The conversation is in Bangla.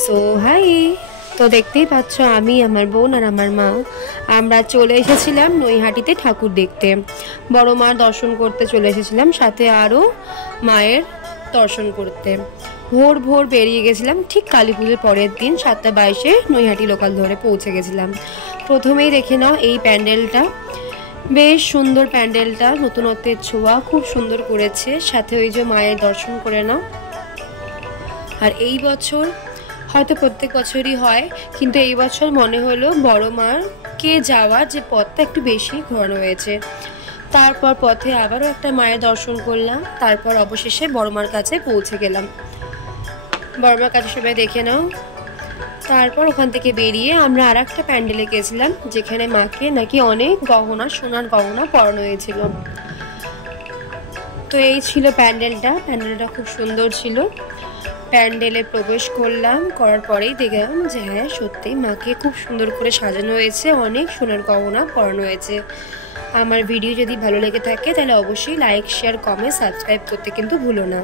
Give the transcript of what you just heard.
সো হাই, তো দেখতেই পাচ্ছ আমি আমার বোন আর আমার মা আমরা চলে এসেছিলাম নৈহাটিতে ঠাকুর দেখতে। বড় মার দর্শন করতে চলে এসেছিলাম, সাথে আরও মায়ের দর্শন করতে। ভোর ভোর বেরিয়ে গেছিলাম, ঠিক কালী পুজোর পরের দিন 7:22-এ নৈহাটি লোকাল ধরে পৌঁছে গেছিলাম। প্রথমেই দেখে নাও এই প্যান্ডেলটা, বেশ সুন্দর প্যান্ডেলটা, নতুনত্বের ছোঁয়া, খুব সুন্দর করেছে। সাথে ওই যে মায়ের দর্শন করে নাও। আর এই বছর হয়তো প্রত্যেক বছরই হয়, কিন্তু এই বছর মনে হলো বড় মাকে যাওয়ার যে পথটা একটু বেশি ঘোরানো হয়েছে। তারপর পথে আবারও একটা মায়ের দর্শন করলাম, তারপর অবশেষে বড় মার কাছে পৌঁছে গেলাম। বড় মার কাছে সবাই দেখে নাও। তারপর ওখান থেকে বেরিয়ে আমরা আর একটা প্যান্ডেলে গেছিলাম, যেখানে মাকে নাকি অনেক গহনা, সোনার গহনা পরানো হয়েছিল। তো এই ছিল প্যান্ডেলটা খুব সুন্দর ছিল। প্যান্ডেলে প্রবেশ করলাম, করার পরেই দেখলাম যে হ্যাঁ সত্যি মাকে খুব সুন্দর করে সাজানো হয়েছে, অনেক সোনার গহনা পরানো হয়েছে। আমার ভিডিও যদি ভালো লেগে থাকে তাহলে অবশ্যই লাইক, শেয়ার, কমেন্ট, সাবস্ক্রাইব করতে কিন্তু ভুলো না।